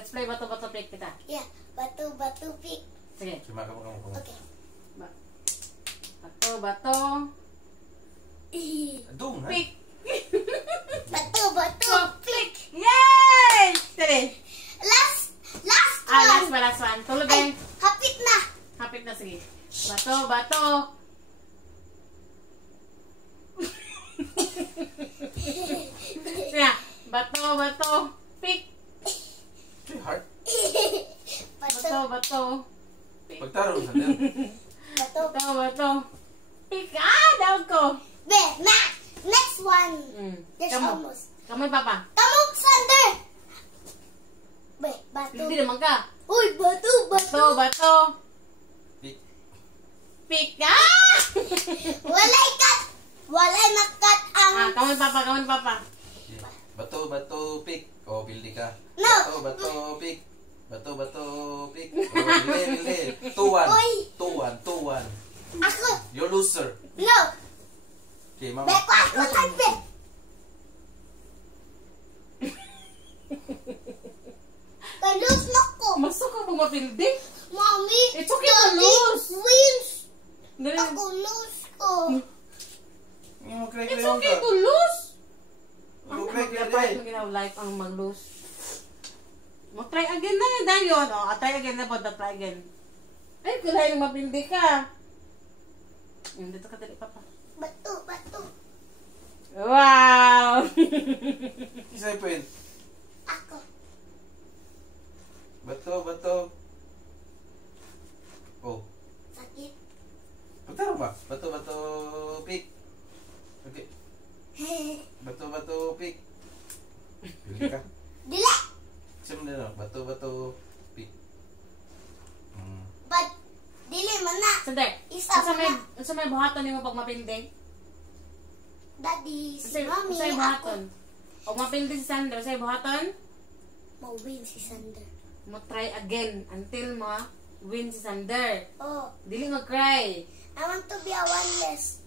Let's play bato-bato pick kita. Yeah, batu-batu pick. Sige. Cuma kamu. Okay. Bato-bato Dung, pick. Batu-batu pick. Yay! Sige. Last Last one. Tulog Ay, eh. hapit na. Hapit na, sige. Bato-bato. Sige. Bato-bato pick. Heart. Bato-bato. Pagtarong sa din. Bato-bato pick. Daog ko. Be, next one. There's Kamu. almost. Kamu, Papa. Kamog Sander. Be, batu. Hindi naman ka. Uy, batu. Bato-bato Pick. pick. Walay cut. Walay nakat ang... Kamu, Papa. Bato, pick. Oh, pildi ka. No. Bato, pick. Bato, pick. Oh, pildi. 2-1. Uy. 2-1. Ako. You're loser. No. Okay, Be, mama. ako kan, be. Kalus na ko. Masuk ka ba mapildi? Mommy. It's okay to Daddy lose. wins. Dali. Ako lose ko. It's okay to lose. Ang Okay, dapat mo ginawa life ang mag-lose. Mag-try again na yun. Dahil yun. Try again na po. Try again. Ay, kailangan yung mapildi ka. Dito ka dali, Papa. Batu. Wow! Isa yung point. Ako. Bato. Oh. Sakit. Pagtarong ba? Bato, pick. Okay. Bato, pick. Pildi ka. Dila. Isa mo na. Bato, pick. But, dili man na. Sandali. Isa mo na. Unsa may buhaton nimo pag mapildi? Daddy, si Unsay Mommy, buhaton? ako. Pag mapildi si Sander, unsay buhaton? Mawin si Sander. Mo try again until mo win si Sander. Oh, Dili mo cry. I want to be a one less.